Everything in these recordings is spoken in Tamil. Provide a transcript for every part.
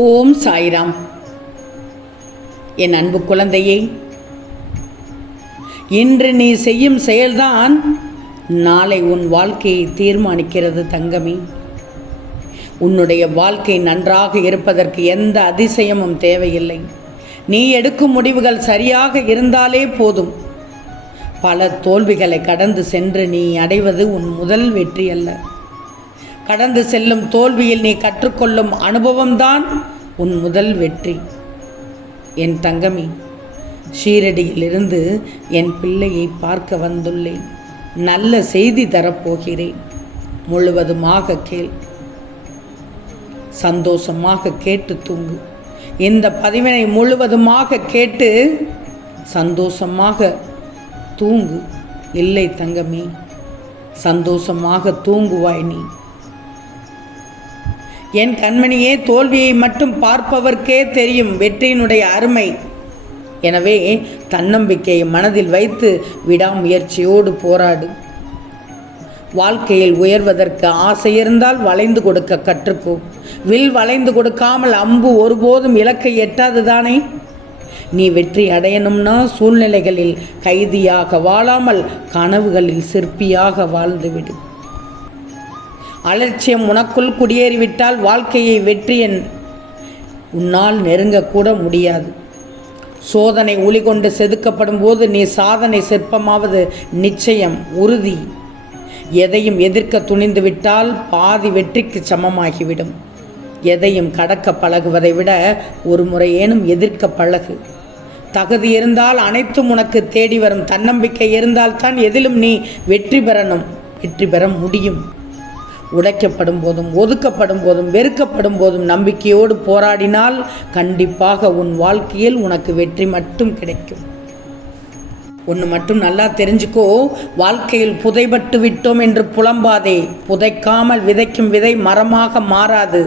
ஓம் சாய்ராம். என் அன்பு குழந்தையே, இன்று நீ செய்யும் செயல்தான் நாளை உன் வாழ்க்கையை தீர்மானிக்கிறது தங்கமே. உன்னுடைய வாழ்க்கை நன்றாக இருப்பதற்கு எந்த அதிசயமும் தேவையில்லை. நீ எடுக்கும் முடிவுகள் சரியாக இருந்தாலே போதும். பல தோல்விகளை கடந்து சென்று நீ அடைவது உன் முதல் வெற்றி அல்ல. கடந்து செல்லும் தோல்வியில் நீ கற்றுக்கொள்ளும் அனுபவம்தான் உன் முதல் வெற்றி. என் தங்கமி, ஷீரடியிலிருந்து என் பிள்ளையை பார்க்க வந்துள்ளேன். நல்ல செய்தி தரப்போகிறேன். முழுவதுமாக கேள். சந்தோஷமாக கேட்டு தூங்கு. இந்த பதிவினை முழுவதுமாக கேட்டு சந்தோஷமாக தூங்கு. இல்லை தங்கமி, சந்தோஷமாக தூங்குவாய் நீ. என் கண்மணியே, தோல்வியை மட்டும் பார்ப்பவர்க்கே தெரியும் வெற்றியினுடைய அருமை. எனவே தன்னம்பிக்கையை மனதில் வைத்து விடாமுயற்சியோடு போராடு. வாழ்க்கையில் உயர்வதற்கு ஆசை இருந்தால் வளைந்து கொடுக்க கற்றுக்கோ. வில் வளைந்து கொடுக்காமல் அம்பு ஒருபோதும் இலக்கை எட்டாதுதானே. நீ வெற்றி அடையணும்னா சூழ்நிலைகளில் கைதியாக வாழாமல் கனவுகளில் சிற்பியாக வாழ்ந்துவிடு. அலட்சியம் உனக்குள் குடியேறிவிட்டால் வாழ்க்கையை வெற்றியன் உன்னால் நெருங்கக்கூட முடியாது. சோதனை ஒளி கொண்டு செதுக்கப்படும் போது நீ சாதனை சிற்பமாவது நிச்சயம், உறுதி. எதையும் எதிர்க்க துணிந்து விட்டால் பாதி வெற்றிக்கு சமமாகிவிடும். எதையும் கடக்க பழகுவதை விட ஒரு முறையேனும் எதிர்க்க பழகு. தகுதி இருந்தால் அனைத்தும் உனக்கு தேடி வரும். தன்னம்பிக்கை இருந்தால்தான் எதிலும் நீ வெற்றி பெற முடியும். உடைக்கப்படும் போதும், ஒதுக்கப்படும் போதும், வெறுக்கப்படும் போதும் நம்பிக்கையோடு போராடினால் கண்டிப்பாக உன் வாழ்க்கையில் உனக்கு வெற்றி மட்டும் கிடைக்கும். ஒன்று மட்டும் நல்லா தெரிஞ்சுக்கோ, வாழ்க்கையில் புதைபட்டு விட்டோம் என்று புலம்பாதே. புதைக்காமல் விதைக்கும் விதை மரமாக மாறாது.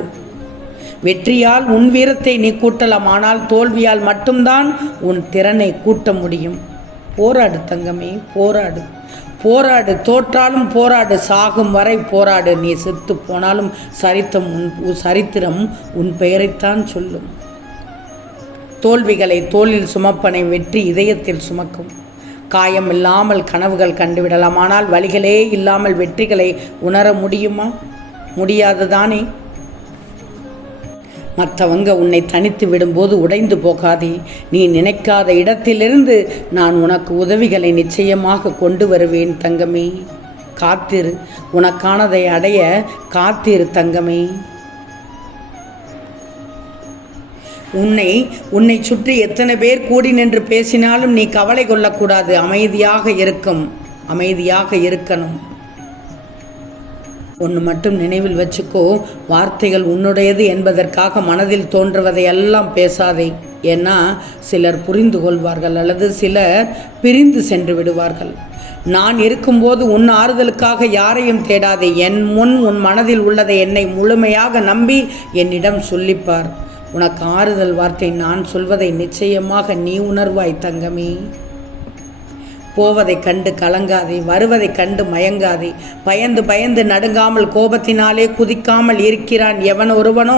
வெற்றியால் உன் வீரத்தை நீ கூட்டலாம், ஆனால் தோல்வியால் மட்டும்தான் உன் திறனை கூட்ட முடியும். போராடு தங்கமே, போராடு. போராடு, தோற்றாலும் போராடு, சாகும் வரை போராடு. நீ செத்து போனாலும் சரித்திரம் உன் பெயரைத்தான் சொல்லும். தோல்விகளை தோளில் சுமப்பனை வெற்றி இதயத்தில் சுமக்கும். காயம் இல்லாமல் கனவுகள் கண்டுவிடலாம், ஆனால் வலிகளே இல்லாமல் வெற்றிகளை உணர முடியுமா? முடியாதுதானே. மற்றவங்க உன்னை தனித்து விடும்போது உடைந்து போகாதே. நீ நினைக்காத இடத்திலிருந்து நான் உனக்கு உதவிகளை நிச்சயமாக கொண்டு வருவேன் தங்கமே. காத்திரு, உனக்கானதை அடைய காத்திரு தங்கமே. உன்னை சுற்றி எத்தனை பேர் கூடி நின்று பேசினாலும் நீ கவலை கொள்ளக்கூடாது. அமைதியாக இருக்கணும். ஒன்று மட்டும் நினைவில் வச்சுக்கோ, வார்த்தைகள் உன்னுடையது என்பதற்காக மனதில் தோன்றுவதையெல்லாம் பேசாதே. ஏன்னா சிலர் புரிந்து கொள்வார்கள், அல்லது சிலர் பிரிந்து சென்று விடுவார்கள். நான் இருக்கும்போது உன் ஆறுதலுக்காக யாரையும் தேடாதே. என் முன் உன் மனதில் உள்ளதை என்னை முழுமையாக நம்பி என்னிடம் சொல்லிப்பார். உனக்கு ஆறுதல் வார்த்தை நான் சொல்வதை நிச்சயமாக நீ உணர்வாய் தங்கமே. போவதை கண்டு கலங்காதே, வருவதை கண்டு மயங்காதே. பயந்து நடுங்காமல் கோபத்தினாலே குதிக்காமல் இருக்கிறான் எவன் ஒருவனோ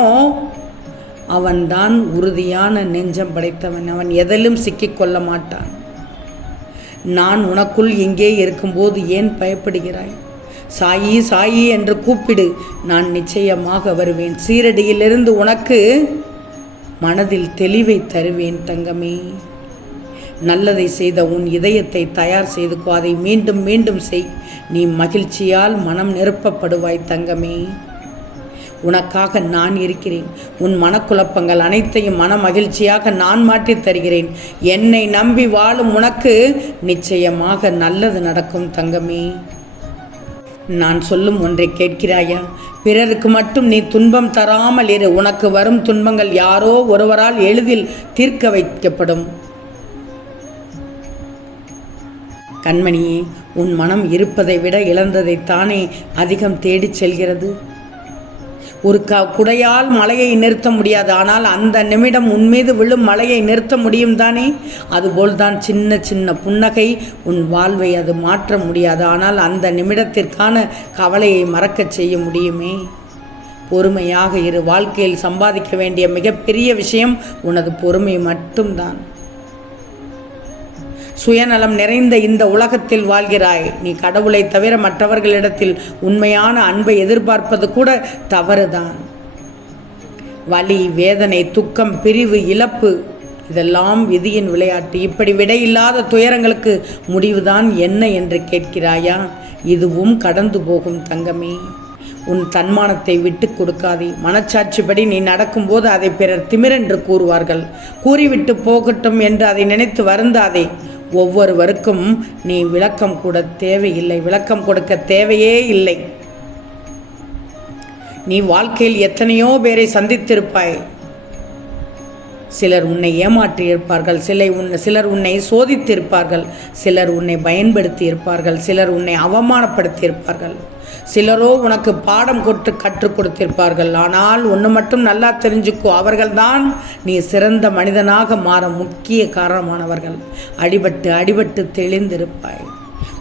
அவன்தான் உறுதியான நெஞ்சம் படைத்தவன். அவன் எதிலும் சிக்கிக்கொள்ள மாட்டான். நான் உனக்குள் எங்கே இருக்கும்போது ஏன் பயப்படுகிறாய்? சாயி சாயி என்று கூப்பிடு, நான் நிச்சயமாக வருவேன். சீரடியிலிருந்து உனக்கு மனதில் தெளிவை தருவேன் தங்கமே. நல்லதை செய்த உன் இதயத்தை தயார் செய்துக்கோ. அதை மீண்டும் மீண்டும் செய். நீ மகிழ்ச்சியால் மனம் நிரப்பப்படுவாய் தங்கமே. உனக்காக நான் இருக்கிறேன். உன் மனக்குழப்பங்கள் அனைத்தையும் மன மகிழ்ச்சியாக நான் மாற்றித் தருகிறேன். என்னை நம்பி வாழும் உனக்கு நிச்சயமாக நல்லது நடக்கும் தங்கமே. நான் சொல்லும் ஒன்றை கேட்கிறாயா? பிறருக்கு மட்டும் நீ துன்பம் தராமல் இரு. உனக்கு வரும் துன்பங்கள் யாரோ ஒருவரால் எளிதில் தீர்க்க வைக்கப்படும். கண்மணியே, உன் மனம் இருப்பதை விட இழந்ததைத்தானே அதிகம் தேடிச் செல்கிறது. ஒரு குடையால் மலையை நிறுத்த முடியாது, ஆனால் அந்த நிமிடம் உன்மீது விழும் மலையை நிறுத்த முடியும் தானே. அதுபோல்தான் சின்ன சின்ன புன்னகை உன் வாழ்வை அது மாற்ற முடியாது, ஆனால் அந்த நிமிடத்திற்கான கவலையை மறக்கச் செய்ய முடியுமே. பொறுமையாக இரு. வாழ்க்கையில் சம்பாதிக்க வேண்டிய மிகப்பெரிய விஷயம் உனது பொறுமை மட்டும்தான். சுயநலம் நிறைந்த இந்த உலகத்தில் வாழ்கிறாய். நீ கடவுளை தவிர மற்றவர்களிடத்தில் உண்மையான அன்பை எதிர்பார்ப்பது கூட தவறுதான். வலி, வேதனை, துக்கம், பிரிவு, இழப்பு இதெல்லாம் விதியின் விளையாட்டு. இப்படி விடையில்லாத துயரங்களுக்கு முடிவுதான் என்ன என்று கேட்கிறாயா? இதுவும் கடந்து போகும் தங்கமே. உன் தன்மானத்தை விட்டு கொடுக்காதே. மனச்சாட்சிப்படி நீ நடக்கும்போது அதை பிறர் திமிரென்று கூறுவார்கள். கூறிவிட்டு போகட்டும் என்று அதை நினைத்து வருந்தாதே. ஒவ்வொருவருக்கும் நீ விளக்கம் கூட தேவையில்லை, விளக்கம் கொடுக்க தேவையே இல்லை. நீ வாழ்க்கையில் எத்தனையோ பேரை சந்தித்திருப்பாய். சிலர் உன்னை ஏமாற்றியிருப்பார்கள், சிலர் உன்னை சோதித்திருப்பார்கள், சிலர் உன்னை பயன்படுத்தி இருப்பார்கள், சிலர் உன்னை அவமானப்படுத்தியிருப்பார்கள், சிலரோ உனக்கு பாடம் கற்றுக் கொடுத்திருப்பார்கள். ஆனால் ஒன்று மட்டும் நல்லா தெரிஞ்சுக்கோ, அவர்கள்தான் நீ சிறந்த மனிதனாக மாற முக்கிய காரணமானவர்கள். அடிபட்டு தெளிந்திருப்பாய்.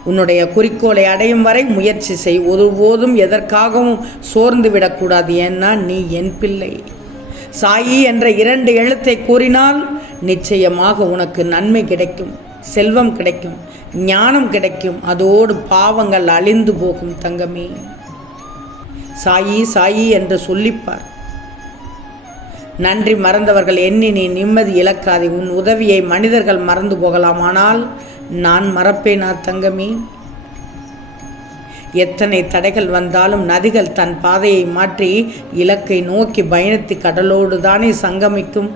உன்னுடைய குறிக்கோளை அடையும் வரை முயற்சி செய். ஒருபோதும் எதற்காகவும் சோர்ந்து விடக்கூடாது. ஏன்னா நீ என் பிள்ளை. சாயி என்ற 2 எழுத்தை கூறினால் நிச்சயமாக உனக்கு நன்மை கிடைக்கும், செல்வம் கிடைக்கும், ஞானம் கிடைக்கும். அதோடு பாவங்கள் அழிந்து போகும் தங்கமே. சாயி சாயி என்று சொல்லிப்பார். நன்றி மறந்தவர்கள் எண்ணி நீ நிம்மதி இழக்காதே. உன் உதவியை மனிதர்கள் மறந்து போகலாம், ஆனால் நான் மறப்பேனா தங்கமே? எத்தனை தடைகள் வந்தாலும் நதிகள் தன் பாதையை மாற்றி இலக்கை நோக்கி பயணித்து கடலோடு தானே சங்கமிக்கும்.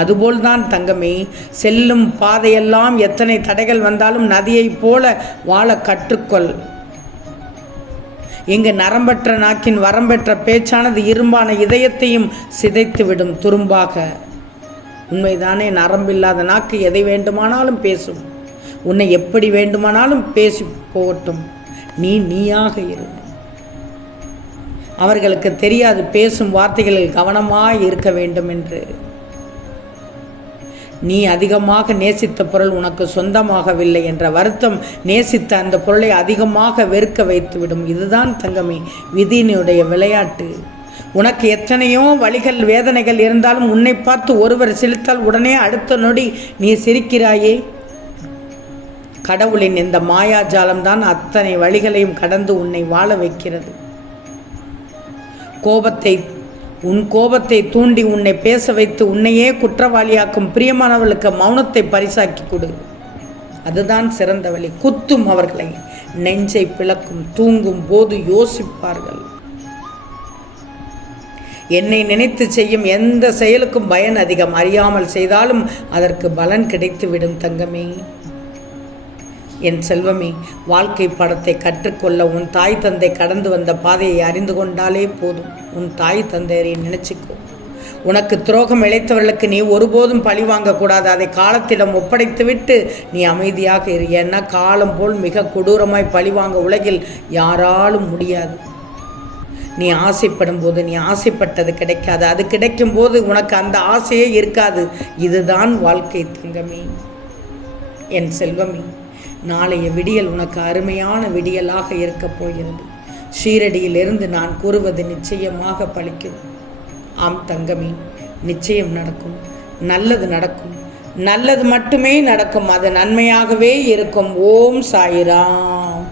அதுபோல்தான் தங்கமே, செல்லும் பாதையெல்லாம் எத்தனை தடைகள் வந்தாலும் நதியைப் போல வாழ கற்றுக்கொள். இங்கு நரம்பற்ற நாக்கின் வரம்பெற்ற பேச்சானது இரும்பான இதயத்தையும் சிதைத்துவிடும் துரும்பாக. உண்மைதானே? நரம்பில்லாத நாக்கு எதை வேண்டுமானாலும் பேசும், உன்னை எப்படி வேண்டுமானாலும் பேசி போகட்டும். நீயாக இரு. அவர்களுக்கு தெரியாது பேசும் வார்த்தைகளில் கவனமாய் இருக்க வேண்டும் என்று. நீ அதிகமாக நேசித்த பொருள் உனக்கு சொந்தமாகவில்லை என்ற வருத்தம் நேசித்த அந்த பொருளை அதிகமாக வெறுக்க வைத்துவிடும். இதுதான் தங்கமே விதியினுடைய விளையாட்டு. உனக்கு எத்தனையோ வலிகள் வேதனைகள் இருந்தாலும் உன்னை பார்த்து ஒருவர் சிரித்தால் உடனே அடுத்த நொடி நீ சிரிக்கிறாயே. கடவுளின் இந்த மாயாஜாலம்தான் அத்தனை வழிகளையும் கடந்து உன்னை வாழ வைக்கிறது. உன் கோபத்தை தூண்டி உன்னை பேச வைத்து உன்னையே குற்றவாளியாக்கும் பிரியமானவர்களுக்கு மௌனத்தை பரிசாக்கி கொடு. அதுதான் சிறந்த வழி. குத்தும் அவர்களை, நெஞ்சை பிளக்கும். தூங்கும் போது யோசிப்பார்கள். என்னை நினைத்து செய்யும் எந்த செயலுக்கும் பயன் அதிகம். அறியாமல் செய்தாலும் அதற்கு பலன் கிடைத்துவிடும் தங்கமே. என் செல்வமே, வாழ்க்கை பாடத்தை கற்றுக்கொள்ள உன் தாய் தந்தை கடந்து வந்த பாதையை அறிந்து கொண்டாலே போதும். உன் தாய் தந்தையரை நினைச்சுக்கோ. உனக்கு துரோகம் இழைத்தவர்களுக்கு நீ ஒருபோதும் பழி வாங்கக்கூடாது. அதை காலத்திடம் ஒப்படைத்துவிட்டு நீ அமைதியாக இரு. ஏன்னா காலம் போல் மிக கொடூரமாய் பழி வாங்க உலகில் யாராலும் முடியாது. நீ ஆசைப்படும் போது நீ ஆசைப்பட்டது கிடைக்காது. அது கிடைக்கும் போது உனக்கு அந்த ஆசையே இருக்காது. இதுதான் வாழ்க்கை தங்கமே. என் செல்வமே, நாளைய விடியல் உனக்கு அருமையான விடியலாக இருக்கப் போகிறது. ஷீரடியிலிருந்து நான் கூறுவது நிச்சயமாக பலிக்கும். ஆம் தங்கமே, நிச்சயம் நடக்கும். நல்லது நடக்கும். நல்லது மட்டுமே நடக்கும். அது நன்மையாகவே இருக்கும். ஓம் சாய்ராம்.